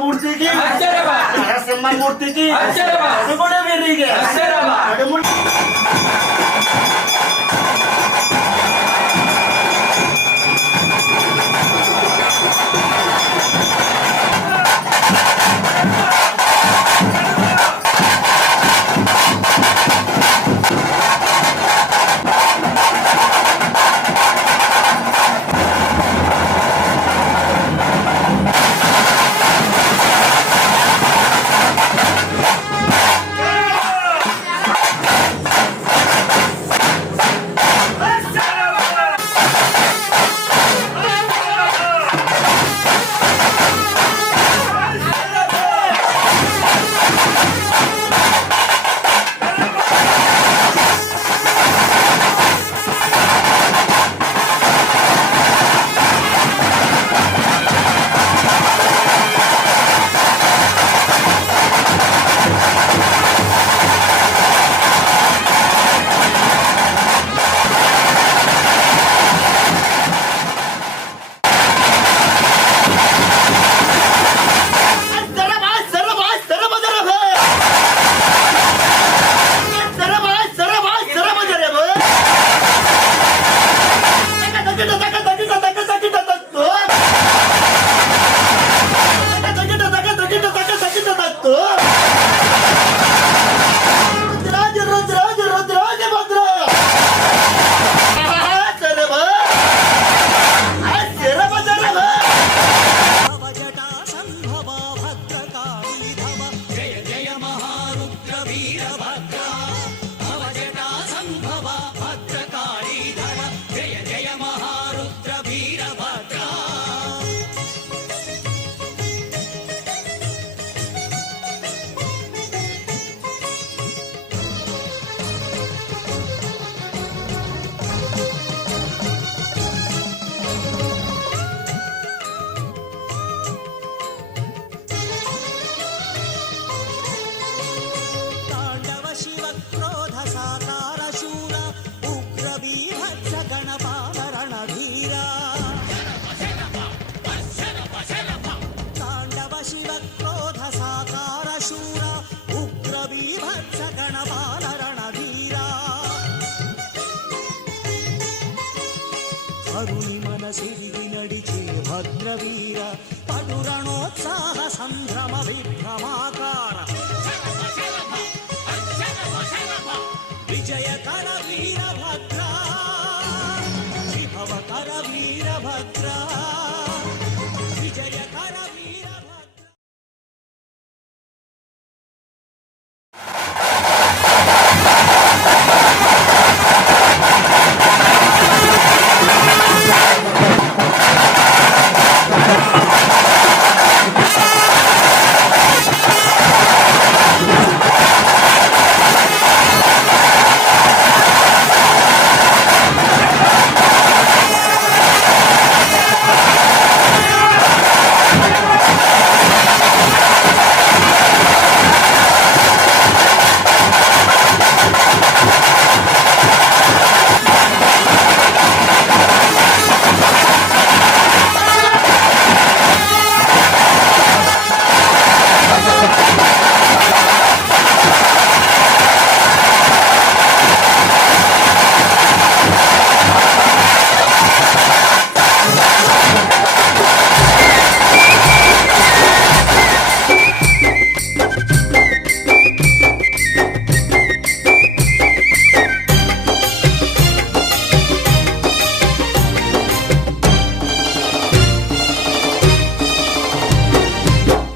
మూర్తికి అరుణి మనసిరిగి నడిచే భద్రవీర పటురణోత్సాహ సంభ్రమ విభ్రమాకార విజయకర వీరభద్ర విభవకర వీరభద్ర విజయకర వీరభద్ర.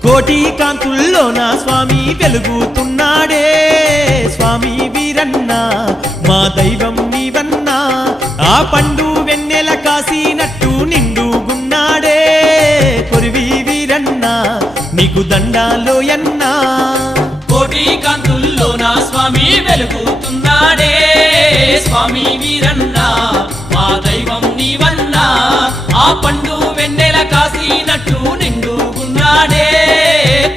కోటి కాంతుల్లో నా స్వామి వెలుగుతున్నాడే. స్వామి వీరన్న మా దైవం నీవన్నా, ఆ పండు వెన్నెల కాసినట్టు నిండుగున్నాడే. కొరివి వీరన్న నీకు దండాలోయన్నా కోటి కాంతుల్లో నా స్వామి వెలుగుతున్నాడే స్వామి వీరన్న మా దైవం నీవన్నా ఆ పండు వెన్నెల కాసినట్టు నిండుగున్నాడే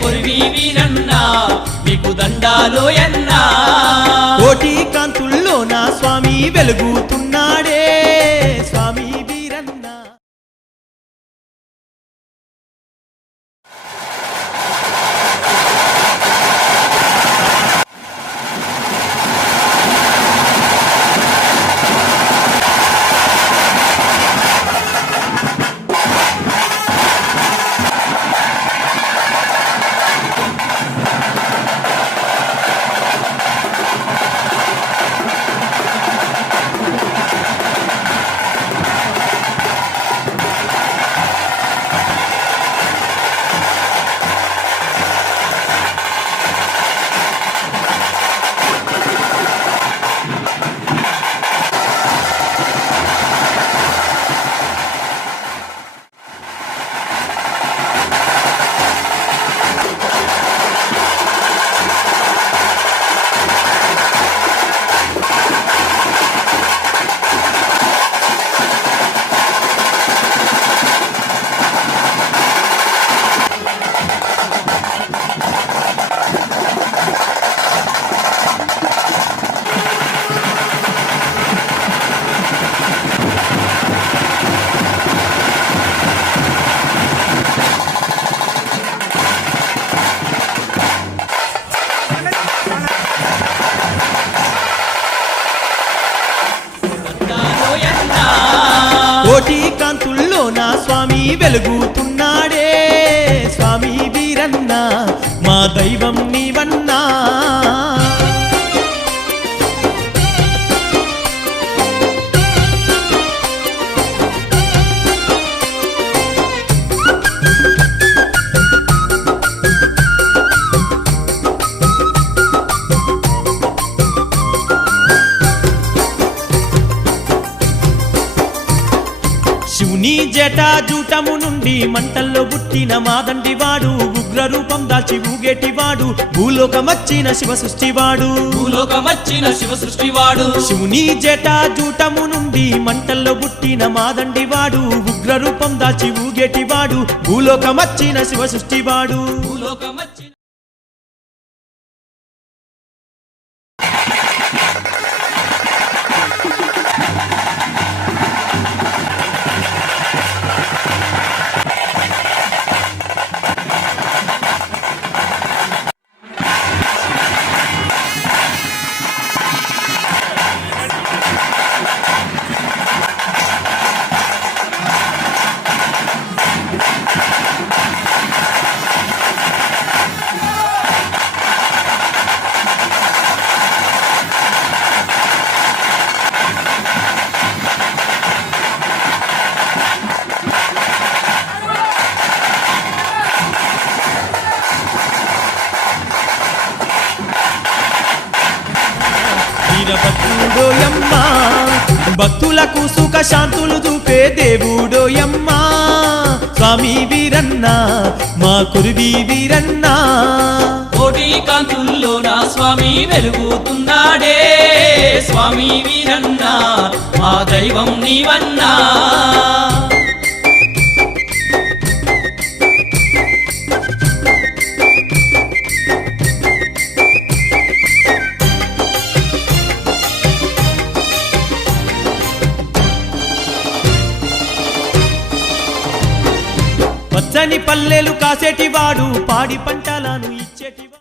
పొరివి వీరన్న నీకు దండాలోయన్నా కోటి కాంతుల్లో నా స్వామి వెలుగుతున్నాడే స్వామి వీరన్న కోటి కాంతుల్లో నా స్వామి వెలుగుతున్నాడే స్వామి వీరన్న మా దైవం నీవన్నా శివుని జటాజూటము నుండి మంటల్లో పుట్టిన మాదండివాడు ఉగ్ర రూపం దాల్చి ఊగేటివాడు భూలోకమచ్చిన శివ సృష్టివాడు భూలోకమచ్చిన శివ సృష్టివాడు శివుని జటాజూటము నుండి మంటల్లో పుట్టిన మాదండివాడు ఉగ్ర రూపం దాల్చి ఊగేటివాడు భూలోకమచ్చిన శివ సృష్టివాడు భూలోకమచ్చిన వీరభద్రుడోయమ్మా భక్తులకు సుఖ శాంతులు చూపే దేవుడోయమ్మా స్వామి వీరన్న మా కురువి వీరన్న కోటి కాంతుల్లో నా స్వామి వెలుగుతున్నాడే స్వామి వీరన్న మా దైవం నీవన్నా పచ్చని పల్లెలు కాసేటివాడు పాడి పంటలను ఇచ్చేటివాడు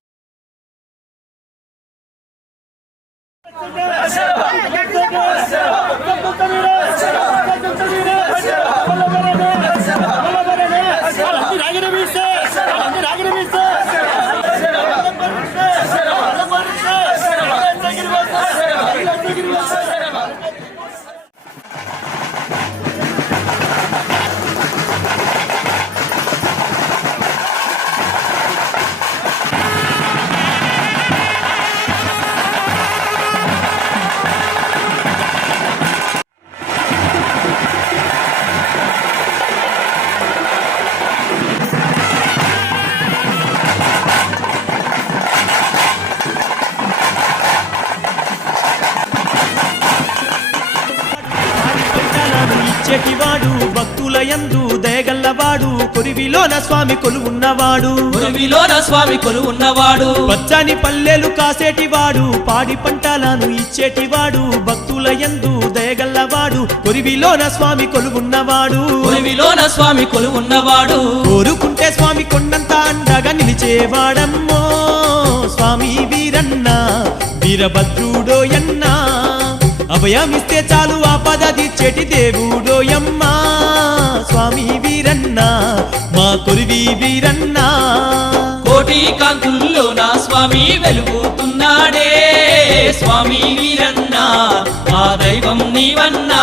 యందు దయగల్లవాడు కొరివిలోన స్వామి కొలువున్నవాడు కొలువిలోన స్వామి కొలువున్నవాడు పచ్చని పల్లెలు కాసేటివాడు పాడి పంటలను ఇచ్చేటివాడు భక్తుల యందు దయగల్లవాడు కొరివిలోన స్వామి కొలువున్నవాడు కొలువిలోన స్వామి కొలువున్నవాడు కోరుకుంటే స్వామి కొండంత అండగా నిలిచేవాడమ్మో స్వామి వీరన్న వీరభద్రుడోయన్న అభయమిస్తే చాలు ఆపద తీర్చేటి దేవుడోయమ్మా స్వామి వీరన్న మా కొరివి వీరన్న కోటి కాంతుల్లో నా స్వామి వెలుగుతున్నాడే స్వామి వీరన్న మా దైవం నీవన్నా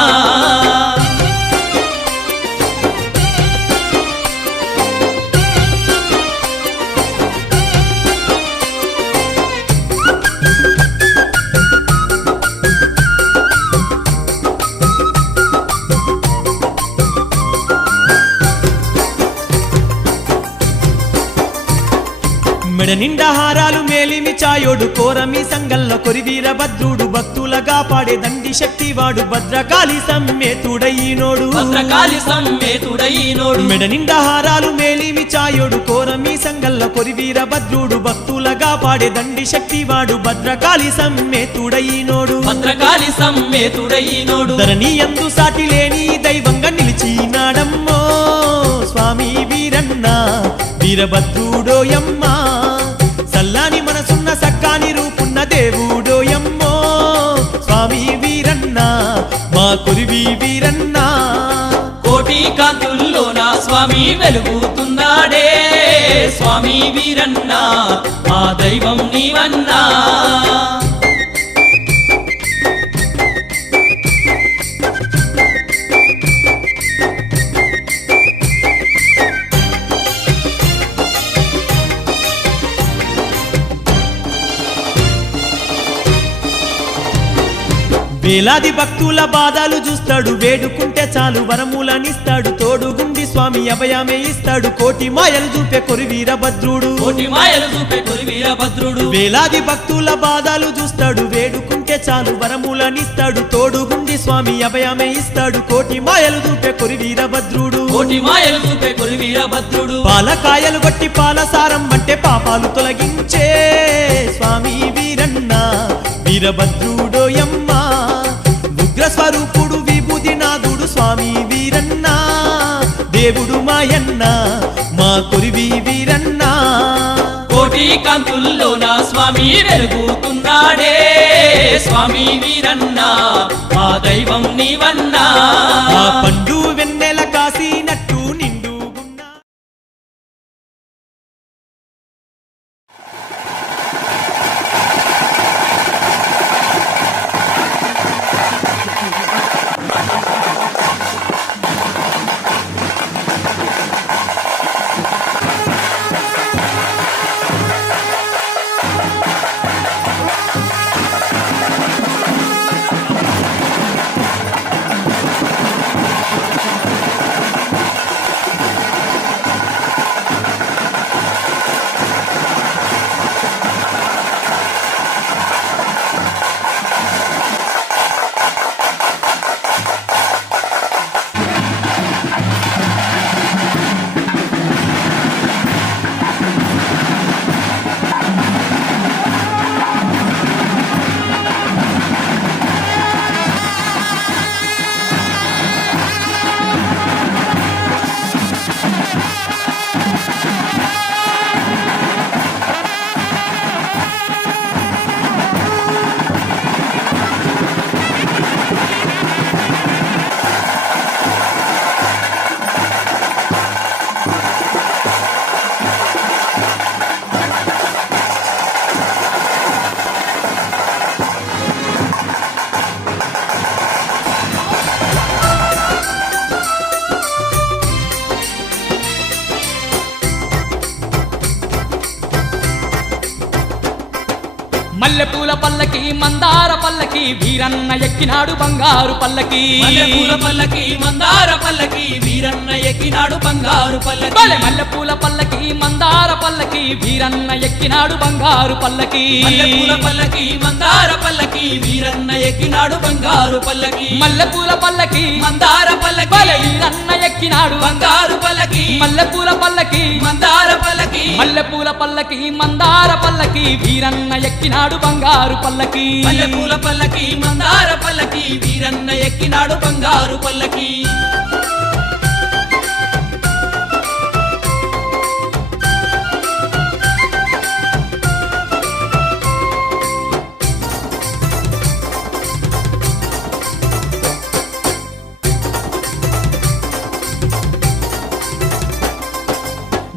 మెడ నిండా హారాలు మేలిమి చాయోడు కోరమి సంగల్ల కొరివీర భద్రుడు భక్తులగా పాడే దండి శక్తివాడు భద్రకాళి సమ్మేతుడైనోడు భద్రకాళి సమ్మేతుడైనోడు మెడ నిండా హారాలు మేలిమి చాయోడు కోరమి సంగల్ల కొరివీర భద్రుడు భక్తులగా పాడే దండి శక్తివాడు భద్రకాళి సమ్మేతుడైనోడు భద్రకాళి సమ్మేతుడైనోడు ధరణి యందు సాటి లేని దైవంగా నిలిచినాడమ్మో స్వామి వీరన్న వీరభద్రుడోయమ్మా సల్లాని మనసున్న సక్కాని రూపున్న దేవుడోయమ్మో స్వామి వీరన్న మా కొరివి వీరన్న కోటి కాంతుల్లో నా స్వామి వెలుగుతున్నాడే స్వామి వీరన్న మా దైవం నీవన్నా వేలాది భక్తుల బాధలు చూస్తాడు వేడుకుంటే చాలు వరములనిస్తాడు తోడుగుండి స్వామి అభయమే ఇస్తాడు కోటి మాయలు చూపే కొరివీర భద్రుడు కోటి మాయలు చూపే కొరివీర భద్రుడు వేలాది భక్తుల బాధలు చూస్తాడు వేడుకుంటే చాలు వరములనిస్తాడు తోడుగుండి స్వామి అభయమే ఇస్తాడు కోటి మాయలు చూపే కొరివీర భద్రుడు కోటి మాయలు చూపే కొరివీర భద్రుడు పాలకాయలు బట్టి పాలసారం అంటే పాపాలు తొలగించే స్వామి వీరన్న వీరభద్రుడోయమ్మా ఉగ్ర స్వరూపుడు విభూతి నాథుడు స్వామి వీరన్న దేవుడు మాయన్న మా కొరివి వీరన్న కోటి కాంతుల్లో నా స్వామి వెలుగుతున్నాడే స్వామి వీరన్న మా దైవం నీవన్నా ఆ పండు వెన్నెల కాసినట్టు నిండుగున్నా మల్లెపూల పల్లకి మందార పల్లకి వీరన్న ఎక్కినాడు బంగారు పల్లకి మల్లెపూల పల్లకి మందార పల్లకి వీరన్న ఎక్కినాడు బంగారు పల్లకి మల్లెపూల పల్లకి మందార పల్లకి వీరన్న ఎక్కినాడు బంగారు పల్లకి మల్లెపూల పల్లకి మందార పల్లకి వీరన్న ఎక్కినాడు బంగారు పల్లకి మల్లెపూల పల్లకి మందార పల్లకి బలె వీరన్న ఎక్కినాడు బంగారు పల్లకి మల్లెపూల పల్లకి మందార పల్లకి మల్లెపూల పల్లకి మందార పల్లకి వీరన్న ఎక్కినాడు బంగారు పల్లకి మల్లెపూల పల్లకి మందార పల్లకి వీరన్న ఎక్కినాడు బంగారు పల్లకి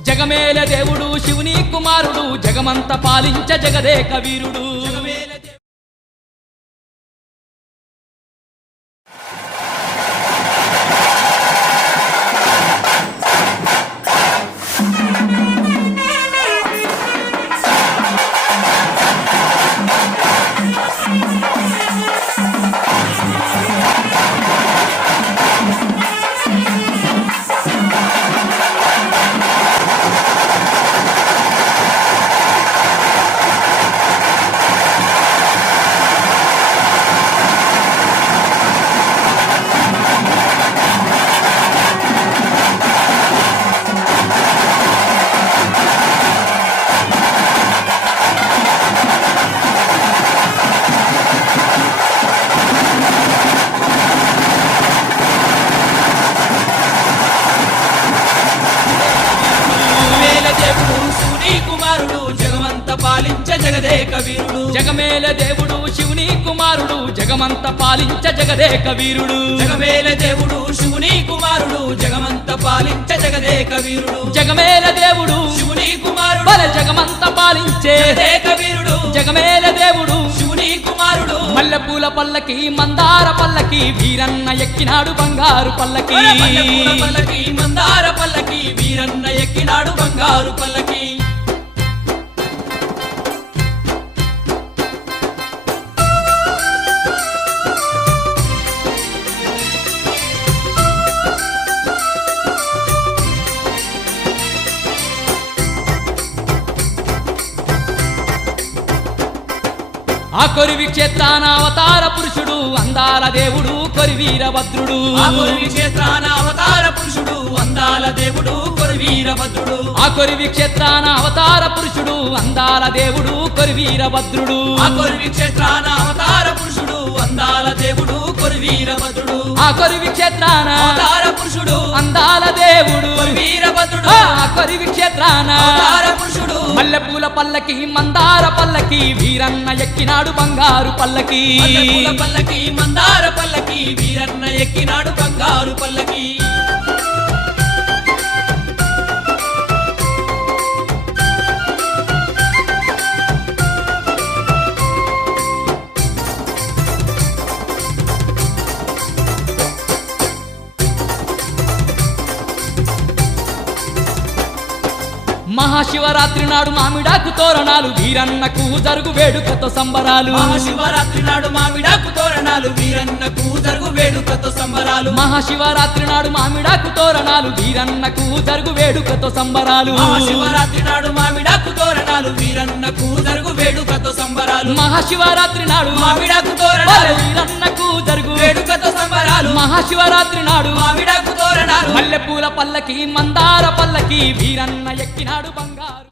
జగమేల దేవుడు శివుని కుమారుడు జగమంత పాలించ జగదేక వీరుడు జగదేక వీరుడు జగమేల దేవుడు శివుని కుమారుడు జగమంత పాలించ జగదేక వీరుడు జగమేల దేవుడు శివుని కుమారుడు జగమంత పాలించ జగదేక వీరుడు జగమేల దేవుడు శివుని కుమారుడు బల జగమంత పాలించే జగదేక వీరుడు జగమేల దేవుడు శివుని కుమారుడు మల్లెపూల పల్లకి మందార పల్లకి వీరన్న ఎక్కినాడు బంగారు పల్లకి మల్లెపూల పల్లకి మందార పల్లకి వీరన్న ఎక్కినాడు బంగారు పల్లకి ఆ కొరివి క్షేత్రాన అవతార పురుషుడు అందాల దేవుడు కొరివీరభద్రుడు ఆ కొరివి క్షేత్రాన అవతార పురుషుడు అందాల దేవుడు కొరివీరభద్రుడు ఆ కొరివి క్షేత్రాన అవతార పురుషుడు అందాల దేవుడు కొరివీరభద్రుడు ఆ కొరివి క్షేత్రాన అవతార పురుషుడు అందాల దేవుడు కొరివీరభద్రుడు ఆ కొరివి క్షేత్రాన అవతార పురుషుడు అందాల దేవుడు కొరివీరభద్రుడు ఆ కొరివి క్షేత్రాన అవతార పురుషుడు మల్లెపూల పల్లకి మందార పల్లకి వీరన్న ఎక్కినాడు బంగారు పల్లకి మల్లెపూల పల్లకి మందార పల్లకి వీరన్న ఎక్కినాడు బంగారు పల్లకి మహాశివరాత్రి నాడు మామిడాకు తోరణాలు వీరన్నకు జరుగు వేడుకతో సంబరాలు మహాశివరాత్రి నాడు మామిడాకు తోరణాలు వీరన్నకు జరుగు వేడుకతో సంబరాలు మహాశివరాత్రి నాడు మామిడాకు తోరణాలు వీరన్నకు జరుగు వేడుకతో సంబరాలు మహాశివరాత్రి నాడు మామిడాకు తోరణాలు వీరన్నకు జరుగు వేడుకతో సంబరాలు మహాశివరాత్రి నాడు మామిడాకు తోరణాలు వీరన్నకు జరుగు వేడుకతో సంబరాలు మహాశివరాత్రి నాడు మామిడాకు తోరణాలు మల్లెపూల పల్లకి మందార పల్లకి వీరన్న ఎక్కినాడు బంగారు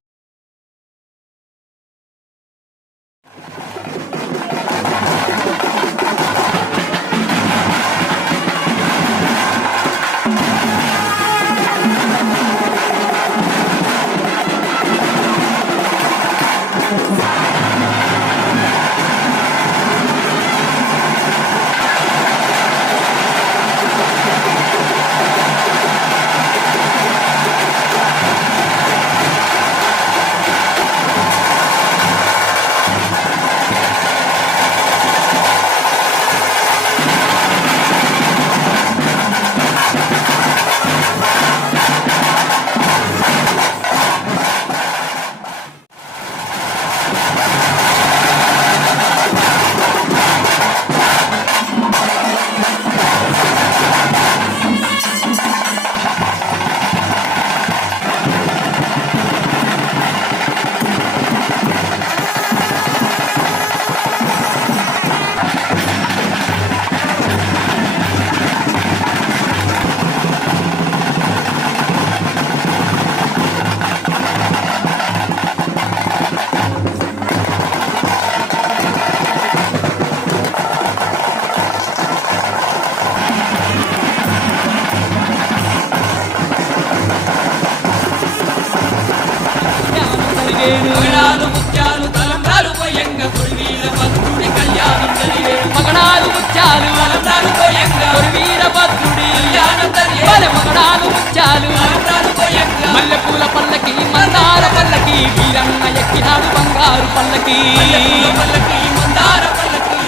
జరిగేను పగడాలు ముత్యాలు తలంబ్రాలు పోయంగ కొరివీర భద్రుడి కళ్యాణం జరిగేను మగడాలు ముత్యాలు తలంబ్రాలు పోయంగ వీరభద్రుడి కళ్యాణం జరిగేను బలె మగడాలు ముత్యాలు తలంబ్రాలు పోయంగ మల్లెపూల పల్లకి మందార పల్లకి వీరన్న ఎక్కినాడు బంగారు పల్లకి మల్లెపూల పల్లకి మందార పల్లకి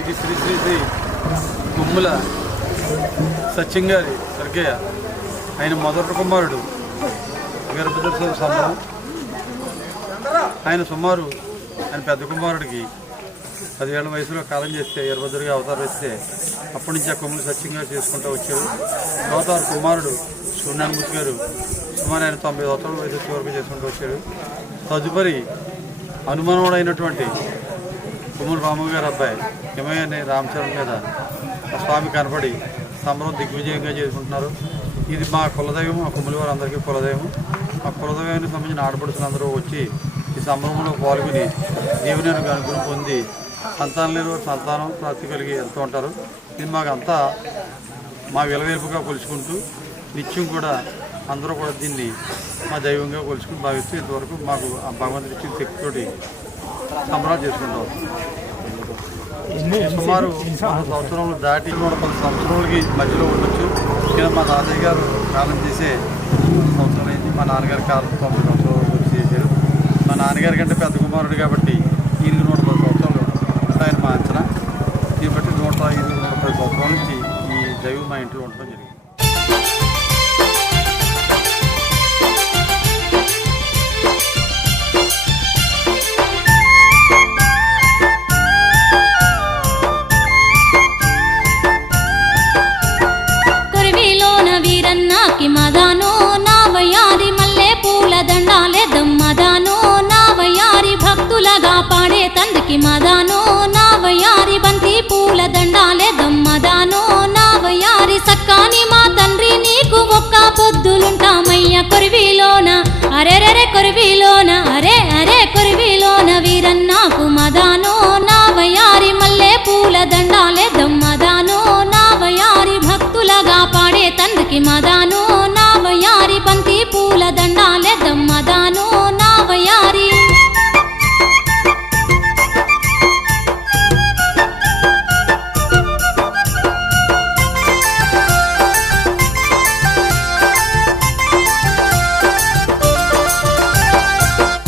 ఇది శ్రీ శ్రీ శ్రీ గుమ్ముల సత్యంగారి స్వర్గయ్య ఆయన మొదటి కుమారుడు వీరభద్ర సంబరం. ఆయన సుమారు ఆయన పెద్ద కుమారుడికి 10 ఏళ్ల వయసులో కాలం చేస్తే వీరభద్రుడిగా అవతారం ఇస్తే అప్పటి నుంచి ఆ కొమ్ములు సత్యంగా చేసుకుంటూ వచ్చాడు. తర్వాత వారి కుమారుడు సూర్యనారాయణమూర్తి గారు సుమారు ఆయన 90 సంవత్సరాల వయసు వచ్చే వరకు చేసుకుంటూ వచ్చాడు. తదుపరి అనుమానమైనటువంటి కొమ్ముల రాము గారు అబ్బాయి హిమయ్య అనే రామచరణ్ మీద ఆ స్వామి కనపడి సంబరం దిగ్విజయంగా చేసుకుంటున్నారు. ఇది మా కులదైవం, మా కొమ్ముల వారు అందరికీ కులదైవం. మా కులదైవానికి సంబంధించిన ఆడపడుచులు అందరూ వచ్చి ఈ సంబరంలో పాల్గొని దేవుని అనుగ్రహం పొంది సంతానం లేని వారు సంతానం ప్రాప్తి కలిగి వెళ్తూ ఉంటారు. ఇది మాకంతా మా విలవేల్పుగా కొలుచుకుంటూ నిత్యం కూడా అందరూ కూడా దీన్ని మా దైవంగా కొలుచుకుని భావిస్తూ ఇంతవరకు మాకు ఆ భగవంతుడి ఇచ్చిన శక్తితోటి సంబరాలు చేసుకుంటాం. సుమారు 100 సంవత్సరాలు దాటి 110 సంవత్సరాలకి మధ్యలో ఉండొచ్చు. ఇక్కడ మా తాతయ్య గారు కాలం చేసే సంవత్సరాలు అయింది. మా నాన్నగారి కాలం 90 సంవత్సరాలు వచ్చి చేశారు. మా నాన్నగారి కంటే పెద్ద కుమారుడు కాబట్టి ఈయనకి 110 సంవత్సరాలు ఆయన మా అంచనా. దీన్ని బట్టి 105-110 సంవత్సరాల నుంచి ఈ దైవం మా ఇంట్లో ఉండడం జరిగింది. మదానో నా వయారి మల్లె పూల దండాలే దమ్మదానో నా వయారి భక్తులగా పాడే తందుకి మదానో నా వయారి బంతి పూల దండాలే దమ్మదానో నా వయారి సక్కాని మా తండ్రి నీకు ఒక్క పొద్దులుంటామయ్య కొరివిలోన అరెరెరె కొరివిలోన అరే అరే కొరివిలోన వీరన్నాకు మదానో నా వయారి మల్లె పూల దండాలే దమ్మదానో నా వయారి భక్తులగా పాడే తందుకి మదానో నా వయారి బంతి పూల దండాలే దమ్మదానో నా వయారి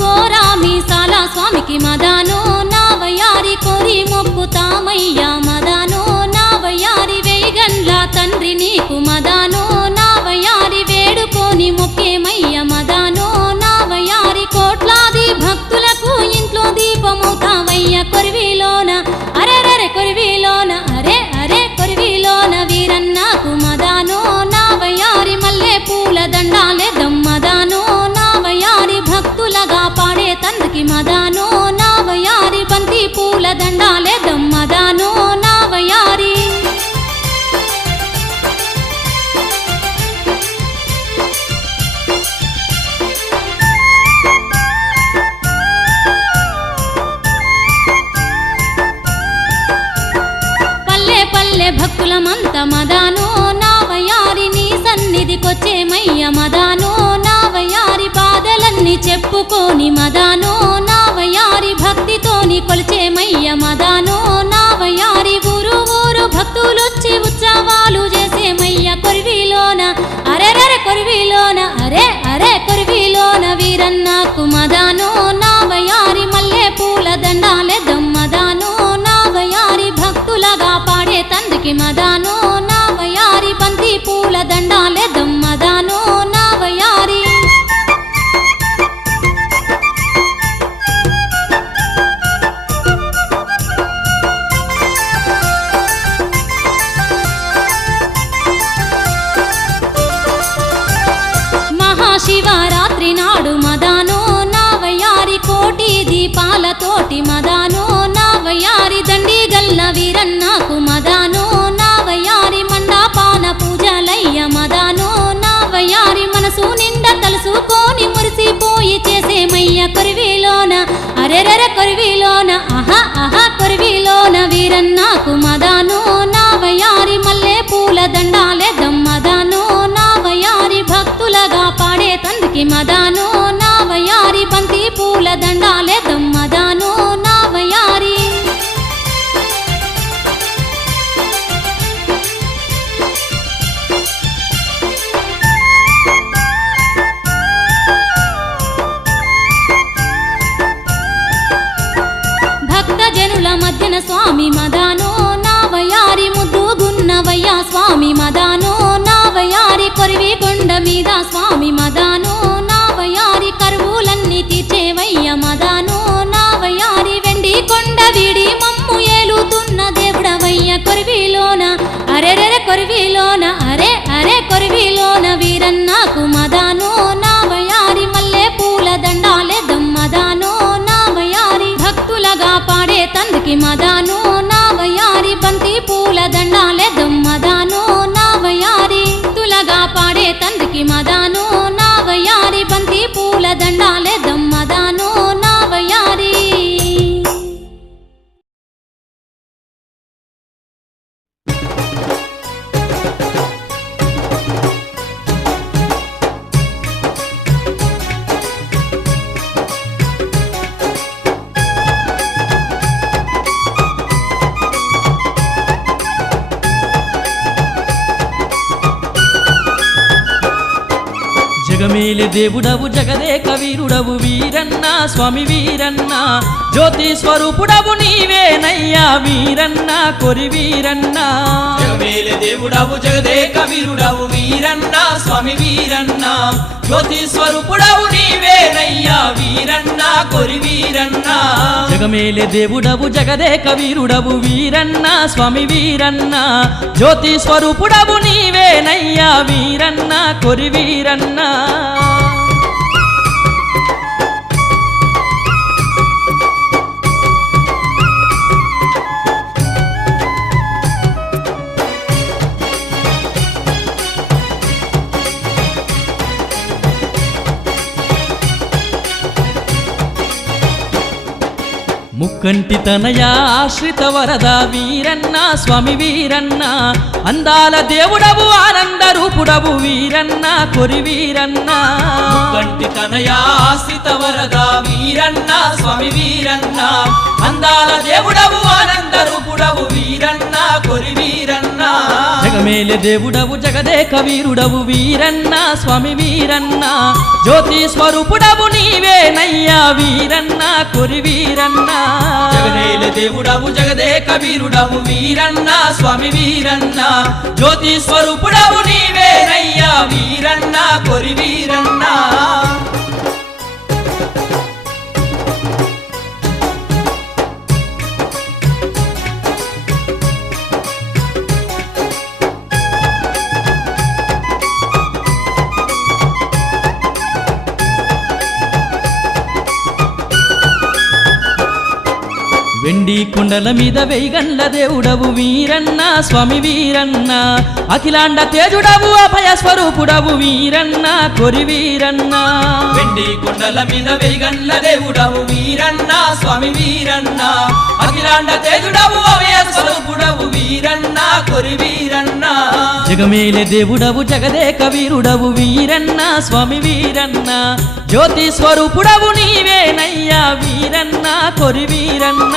కోరామీసాల స్వామికి మదానో నా వయారి కోరి మొక్కుతామయ్యా మదానో నా వయారి వేగండ్ల తండ్రి నీకు మదానో నా వయారి వేడుకొని మొక్కేమయ్య మదానో నా వయారి కోట్లాది భక్తులకు ఇంట్లో దీపమవుతావయ్య కొరివిలోన అరెరెరె కొరివిలోన అరే అరే కొరివిలోన వీరన్నాకు మదానో నా వయారి మల్లె పూల దండాలే దమ్మదానో నా వయారి భక్తులగా పాడే తందుకి మదానో నా వయారి బంతి పూల దండాలే దమ్మదానో నా వయారి భక్తులమంత మదానో నా వయారి నీ సన్నిధికొచ్చేమయ్య మదానో నా వయారి బాధలన్నీ చెప్పుకొని మదానో నా వయారి భక్తితోని కొలిచేమయ్య మదానో నా వయారి ఊరు ఊరు భక్తులొచ్చి ఉత్సవాలు చేసేమయ్య కొరివిలోన అరెరెరె కొరివిలోన అరే అరే కొరివిలోన వీరన్నాకు మదానో నా వయారి మల్లె పూల దండాలే దమ్మదానో నా వయారి భక్తులగా పాడే తందుకి మదానో నా వయారి బంతి పూల దండాలే దమ్మదానో నా వయారి మహాశివరాత్రి నాడు మదానో నా వయారి కోటి దీపాలతోటి మదానో నా వయారి దండి గల్ల వీరన్నాకు మదానో నా వయారి మండపాన పూజలయ్య మదానో నా వయారి మనసు నిండా తలుసుకొని మురిసిపోయి చేసేమయ్య కొరివిలోన అరెరెరె కొరివిలోన ఆహా ఆహా కొరివిలోన వీరన్నాకు మదానో నా వయారి మల్లె పూల దండాలే దమ్మదానో నా వయారి తందుకి మదాను నా వయారి బంతి పూల దండాలేద్దాం మదాను నా వయారి. జగమేలి దేవుడవు జగదేక వీరుడవు వీరన్న స్వామి వీరన్న జ్యోతి స్వరూపుడవు నీవేనయ్యా వీరన్న కొరి వీరన్న. జగమేలే దేవుడవు జగదేక వీరుడవు వీరన్న స్వామి వీరన్న జ్యోతి స్వరూపుడవు నీవేనయ్యా వీరన్న కొరి వీరన్న. జగమేలి దేవుడవు జగదేక వీరుడవు వీరన్న స్వామి వీరన్న జ్యోతి స్వరూపుడవు నీవేనయ్యా వీరన్న కొరి వీరన్న. ముక్కంటి తనయా ఆశ్రిత వరద వీరన్న స్వామి వీరన్న అందాల దేవుడవు ఆనంద రూపుడవు వీరన్న కొరి వీరన్న. కంటి తనయా ఆశ్రిత వరద వీరన్న స్వామి వీరన్న అందాల దేవుడవు ఆనంద రూపుడవు వీరన్న కొరి వీరన్న. జగమేలి దేవుడవు జగదేక వీరుడవు వీరన్న స్వామి వీరన్న జ్యోతి స్వరూపుడవు నీవేనయ్యా వీరన్న కొరి వీరన్న. జగదేక దేవుడవు జగదేక వీరుడవు వీరన్న స్వామి వీరన్న జ్యోతి స్వరూపుడవు నీవేనయ్యా వీరన్న కొరి వీరన్న. వెండి కొండల మీద వెయ్యగండ్ల దేవుడవు వీరన్న స్వామి వీరన్న అఖిలాండ తేజుడవు అభయ స్వరూపుడవు వీరన్న కొరి వీరన్న. వెండి కొండల మీద వెయ్యగండ్ల దేవుడవు వీరన్న స్వామి వీరన్న అఖిలాండ తేజుడవు అభయ స్వరూపుడవు వీరన్న కొరి వీరన్న. జగమేలి దేవుడవు జగదేక వీరుడవు వీరన్న స్వామి వీరన్న జ్యోతి స్వరూపుడవు నీవేనయ్యా వీరన్న కొరి వీరన్న.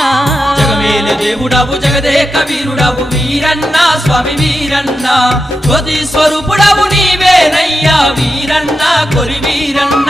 జగమేలే దేవుడవు జగదేక వీరుడవు వీరన్న స్వామి వీరన్న జ్యోతి స్వరూపుడవు నీవేనయ్యా వీరన్న కొరి వీరన్న.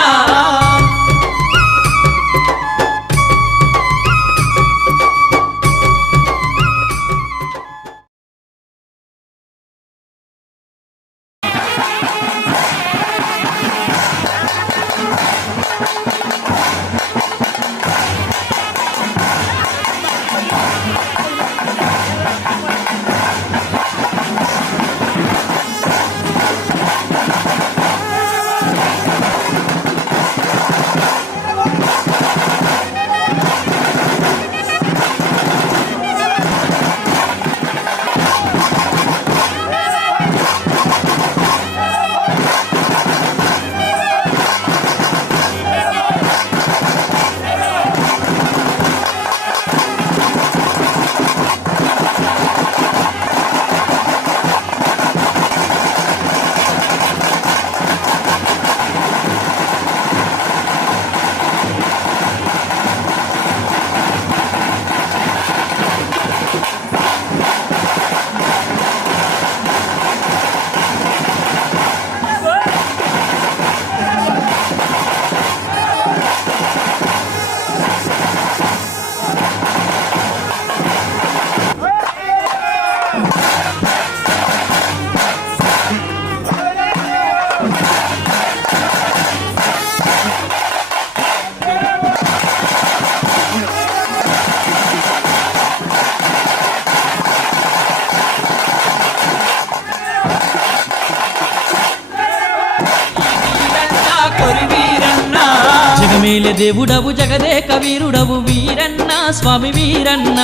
జగమేలే దేవుడవు జగదేక వీరుడవు వీరన్న స్వామి వీరన్న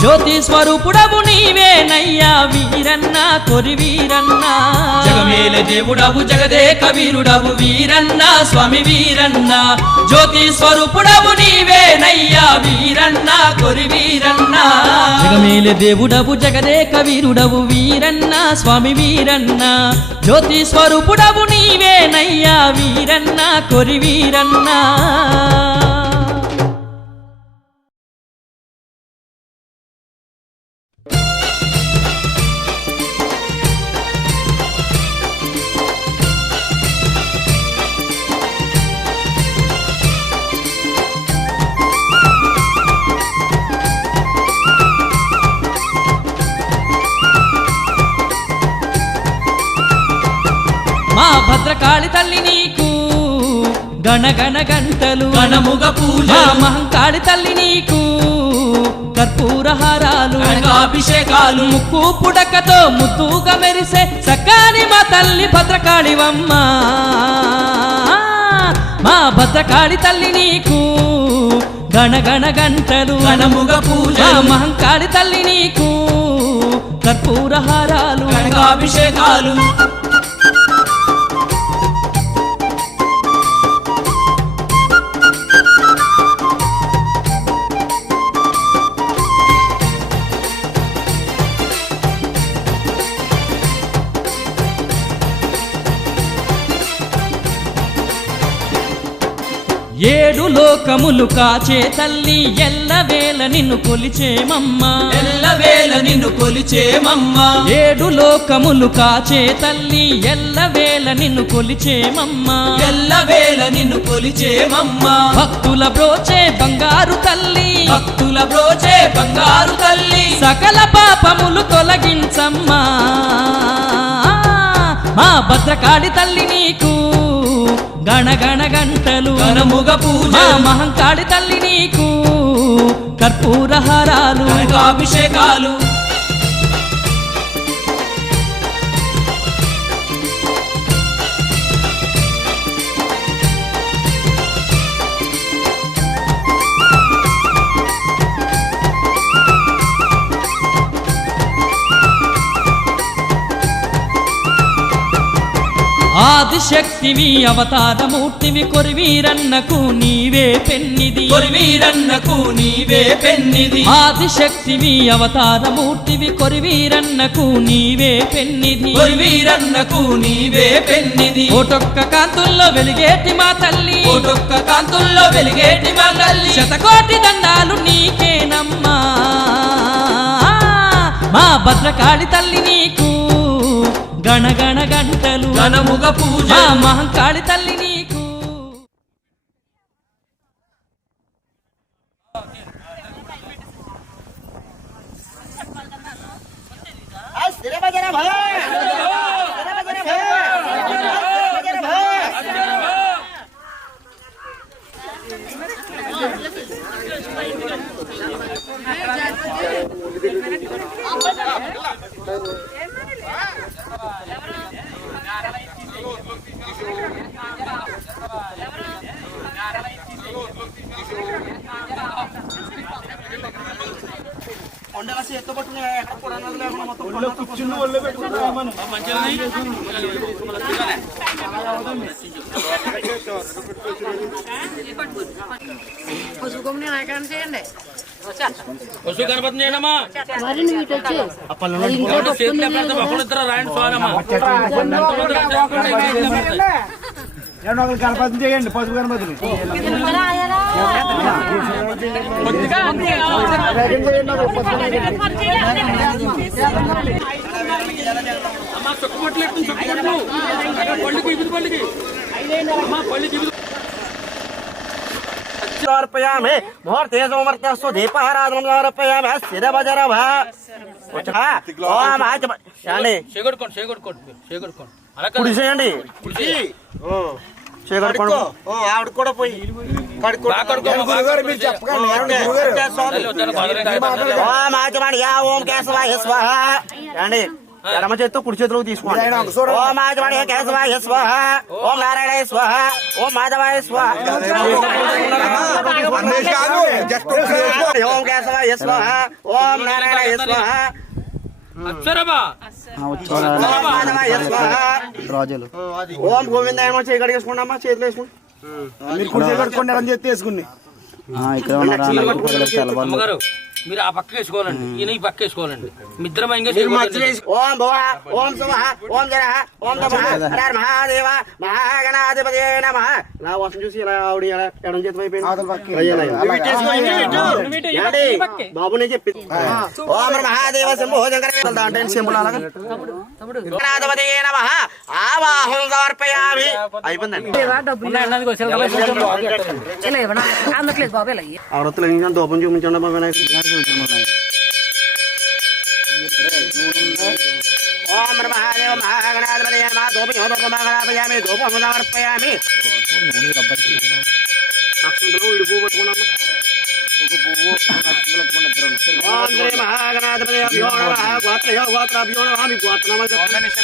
జ్యోతి స్వరూపుడవు నీవేనయ్యా వీరన్న కొరి వీరన్న జగమేలే దేవుడవు జగదేక వీరుడవు వీరన్న స్వామి వీరన్న జ్యోతి స్వరూపుడవు నీవేనయ్యా వీరన్న కొరి వీరన్న జగమేలే దేవుడవు జగదేక వీరుడవు వీరన్న స్వామి వీరన్న జ్యోతి స్వరూపుడవు నీవేనయ్యా వీరన్న కొరి వీరన్న మా భద్రకాళి తల్లి నీకు గణగణ గంటలు గణముగ పూజ మా మహంకాళి తల్లి నీకు కర్పూర హారాలు అభిషేకాలు ముక్కు పుడకతో ముద్దుగా మెరిసే సకాని మా తల్లి భద్రకాళివమ్మ మా భద్రకాళి తల్లి నీకు గణగణ గంటలు గణముగ పూజ మా మహంకాళి తల్లి నీకు కర్పూర హారాలు అభిషేకాలు ఏడు లోకములు కాచే తల్లి ఎల్లవేళ నిన్ను కొలిచేమమ్మా ఎల్లవేళ నిన్ను కొలిచేమమ్మా ఏడు లోకములు కాచే తల్లి ఎల్లవేళ నిన్ను కొలిచేమమ్మా ఎల్లవేళ నిన్ను కొలిచేమమ్మా భక్తుల బ్రోచే బంగారు తల్లి భక్తుల బ్రోచే బంగారు తల్లి సకల పాపములు తొలగించమ్మా మా భద్రకాళి తల్లి నీకు గణగణ గంటలు గణముగ పూజ మా మహంకాళి తల్లి నీకు కర్పూర హారాలు అభిషేకాలు ఆదిశక్తివి అవతారమూర్తివి కొరివీరన్నకు నీవే పెన్నిది కొరివీరన్నకు నీవే పెన్నిది ఆదిశక్తివి అవతారమూర్తివి కొరివీరన్నకు నీవే పెన్నిది కొరివీరన్నకు నీవే పెన్నిది కోటొక్క కాంతుల్లో వెలిగేటి మా తల్లి కోటొక్క కాంతుల్లో వెలిగేటి మా తల్లి శతకోటి దండాలు నీకేనమ్మా మా భద్రకాళి తల్లి నీకు గణగణ గంటలు గణముగ పూజ మా మహంకాళి తల్లి నీకు పశు గణపతి చేయడమా మరిన్ని వీటి వచ్చి చేతిలో పెడతాం అప్పుడు ఇద్దరు రాయండి స్వారమ్మా గణపతిని చేయండి పశు గణపతిని అమ్మా చుక్కబొట్లు ఎట్టు చుక్కబొట్లు పళ్ళుకి ఇది పళ్ళుకి అమ్మా పళ్ళుకి సమర్పయామి ముహూర్తే సమర్పయస్సు దీపారాధనం సమర్పయామి స్థిరభజరభ కుడి చేయండి ఆవిడ కూడా పోయి ఓం కేశవాయ స్వాహ అండి ఎడమ చేత్తో కుడి చేతిలో తీసుకోండి. ఓం మాధవాయ కేశవాయ స్వాహ, ఓం నారాయణాయ స్వాహ, ఓం మాధవాయ స్వాహ, ఓం కేశవాయ స్వాహ, ఓం నారాయణాయ స్వాహ, అక్షరమా ఓం మాధవాయ స్వాహ, ఓం గోవిందాయ నమః. చేయి కడిగేసుకోండి అమ్మా, చేతిలో వేసుకోండి. అమ్మగారు మీరు ఆ పక్క వేసుకోవాలండి, ఈయన ఈ పక్క వేసుకోవాలండి. మిద్దరం ఓం భవ, ఓం శుభ, ఓం జన, ఓం తప, హర మహాదేవ మహాగణాధిపతి నమః. నా వర్షం చూసి ఇలా ఆవిడ ఇలా ఎడం చేతి వైపు బాబు నేను చెప్పి ఓం మహాదేవ శంభో శంకర అంటే సింపుల్ అలాగా గణాధిపతి నమః. ఆవాహం సమర్పయామి. అయిపోయిందండి. ఆడతులు ఇంకా దూపం చూపించండి మా వినాయకుడు. ఓం మహాదేవ మహాగణాధిపతి నమః. దూపమాగణాపయామి, దూపం సమర్పయామి. అక్షంతలు ఇడుపు పట్టుకున్నాము. ఓం శ్రీ మహాగణాధిపతి అభ్యో నమః. గోత్రయో గోత్రాభ్యో నమః. మీ గోత్రనామాలు కౌండనిష్య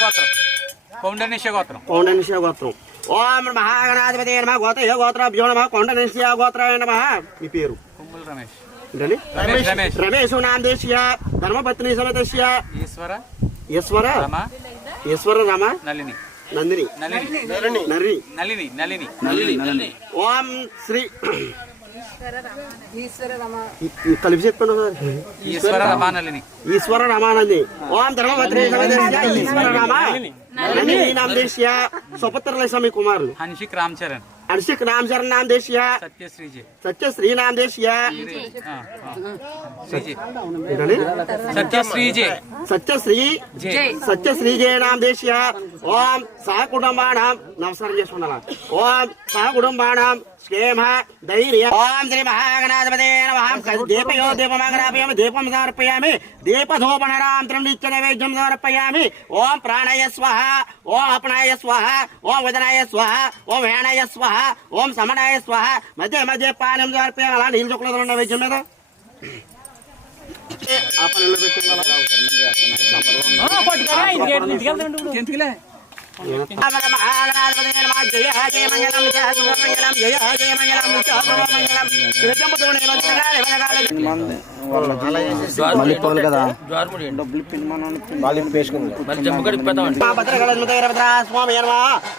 గోత్రం. ఓం మహాగణాధిపతి నమః. గోత్రయో గోత్రాభ్యో నమః. కౌండనిష్య గోత్రాయ నమః. మీ పేరు రమేష్ నామదేశ్య ధర్మపత్ని సమేతస్య ఈశ్వర రమ నందిని నర్రి. ఓం శ్రీ కలిపి చెప్పండి. ఈశ్వర రమానంది. ఓం ధర్మపత్ని సమేతస్య ఈశ్వర రమ నందిని నామదేశ్య స్వపుత్రుల స్వామి కుమారులు హన్షిక్ రామ్ చరణ్ नाम देशिया సత్యశ్రీ नाम देशिया सत्यश्री जय नाम देशिया. ओम सह कुटुंबाणां नमस्कारं చేసుకున్నాం. ओम सह कुटुंबाणां क्षेम धैर्य. ओम श्री महागणाधिपते नमः. दीपयो दीपमाग्रापयामि, दीपं समर्पयामि. दीपधूपनरामत्रं नित्यनैवेद्यं समर्पयामि. ओम प्राणाय स्वाहा, ओम अपनाय स्वाहा, ओम वदनाय स्वाहा, ओम व्यानाय स्वाहा, ओम समनाय स्वाहा. మధ్య మధ్య పానం సమర్పయామి. అలా నీళ్ళు చుక్కలు ఉన్న వైద్యం మీద ఆ పనులు పెట్టుకోవాలి. జయ జయ మంగళం జయ శుభమంగళం జయ జయ మంగళం స్వామి.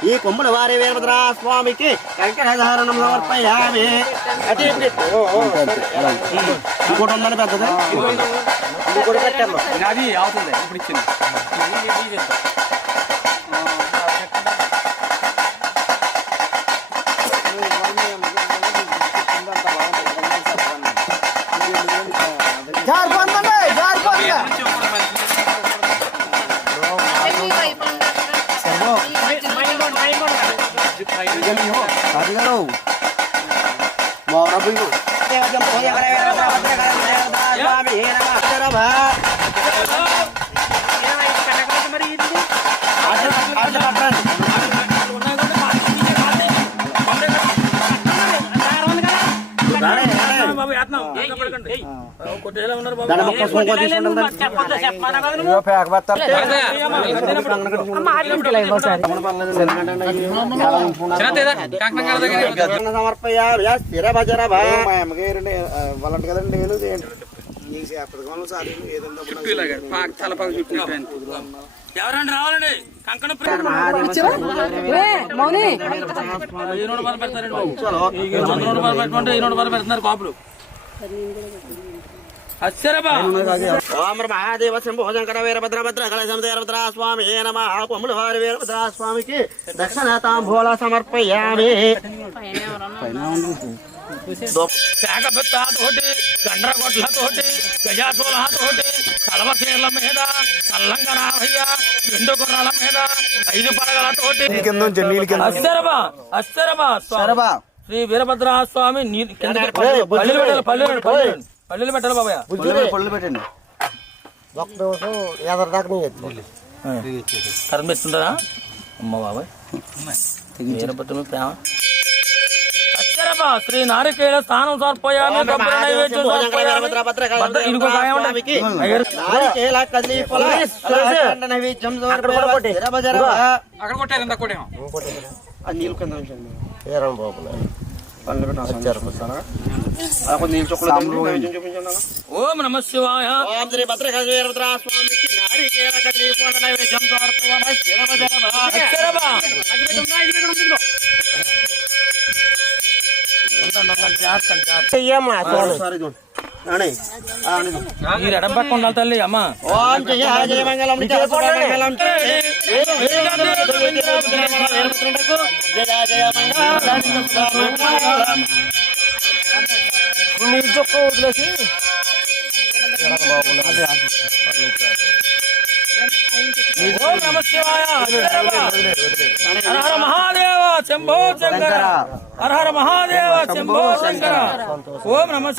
ఈ కొమ్ముల వారి వీరభద్రా స్వామికి కంకణధారణం సమర్పయామి. ఇంకోటి ఉందని పెద్దది ఇంకోటి పెట్టాము. అది అవుతుంది ఇప్పుడు ఇచ్చింది. సమర్పయామి. స్థిర భజర వాళ్ళంట కదండి. ఎవరండి రావాలండి కంకణ పెడుతున్నారు కాపులు. ఓం మహాదేవ శంభో శంకర వీరభద్ర భద్ర కళ స్వామి నమః. కొమ్ముల వారి వీరభద్ర స్వామికి దక్షిణ తాంబూల సమర్పయామి. శాఖబెత్తతోటి గండ్రగొడ్లతోటి గజాసోలతోటి కలవశీల మీద కల్లంగనాభయ్య రెండు గుర్రాల మీద 5 పడగలతోటి అశ్వరమా శ్రీ వీరభద్ర స్వామి పల్లెలు పెట్టాలి బాబాయ్. పళ్ళు పెట్టండి. కర్మిస్తుంటారా అమ్మ బాబాయ్ వీరభద్ర ప్రేమ. అక్షరభ శ్రీ నారికేళ స్థానం సమర్పయామి కొబ్బరి నైవేద్యం సమర్పయామి ఇదిగో గాయం నారికేళ కదలి ఫల అఖండ నైవేద్యం సమర్పయామి అక్కడ కొట్టారు ఇంత కొట్టేమో ఆ నీళ్ళు కింద ఉంచండి నీళ్ళు చొక్కలు నైవేద్యం చూపించండి. ఓం నమ శివాయ ఓం శ్రీ భద్రకాళి వీరభద్ర స్వామికి నారికేళ కదలి ఫల నైవేద్యం సమర్పయామి అక్షరభ మీరు ఎడం పక్క ఉండాలి తల్లి అమ్మ ఓం జయ జయ మంగళం జయ మంగళం జయ జయ మంగళం నీళ్ళు చొక్క వదిలేసి ఓం నమ శివాయ హర హర మహాదేవ శంభో శంకర హర హర మహాదేవ శంభో శంకర ఓం నమ